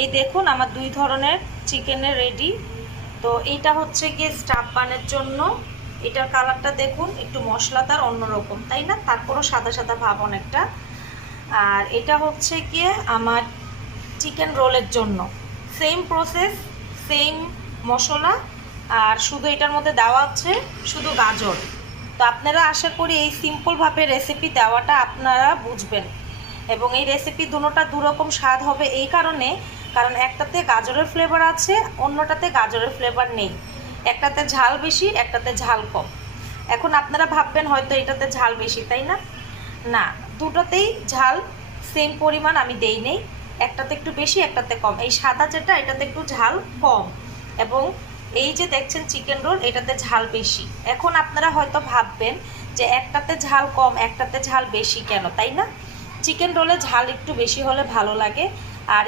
এই দেখুন আমার 2 ধরনের চিকেনের রেডি। তো এইটা হচ্ছে গিয়ে স্টাফ বানের জন্য। এটার কালারটা দেখুন একটু মশলাদার অন্যরকম, তাই না? তারপরও সাদা সাদা ভাব অনেকটা। আর এটা হচ্ছে গিয়ে আমার চিকেন রোলের জন্য। সেম প্রসেস, সেম মশলা, আর শুধু এটার মধ্যে দেওয়া হচ্ছে শুধু গাজর। তো আপনারা আশা করি এই সিম্পলভাবে রেসিপি দেওয়াটা আপনারা বুঝবেন। এবং এই রেসিপি দুটোটা দুরকম স্বাদ হবে এই কারণে, কারণ একটাতে গাজরের ফ্লেভার আছে, অন্যটাতে গাজরের ফ্লেভার নেই। একটাতে ঝাল বেশি, একটাতে ঝাল কম। এখন আপনারা ভাববেন হয়তো এটাতে ঝাল বেশি, তাই না? না, দুটোতেই ঝাল সেম পরিমাণ আমি দেই নেই। একটাতে একটু বেশি, একটাতে কম। এই সাদা যেটা, এটাতে একটু ঝাল কম। এবং এই যে দেখছেন চিকেন রোল, এটাতে ঝাল বেশি। এখন আপনারা হয়তো ভাববেন যে একটাতে ঝাল কম, একটাতে ঝাল বেশি কেন, তাই না? চিকেন রোলে ঝাল একটু বেশি হলে ভালো লাগে। আর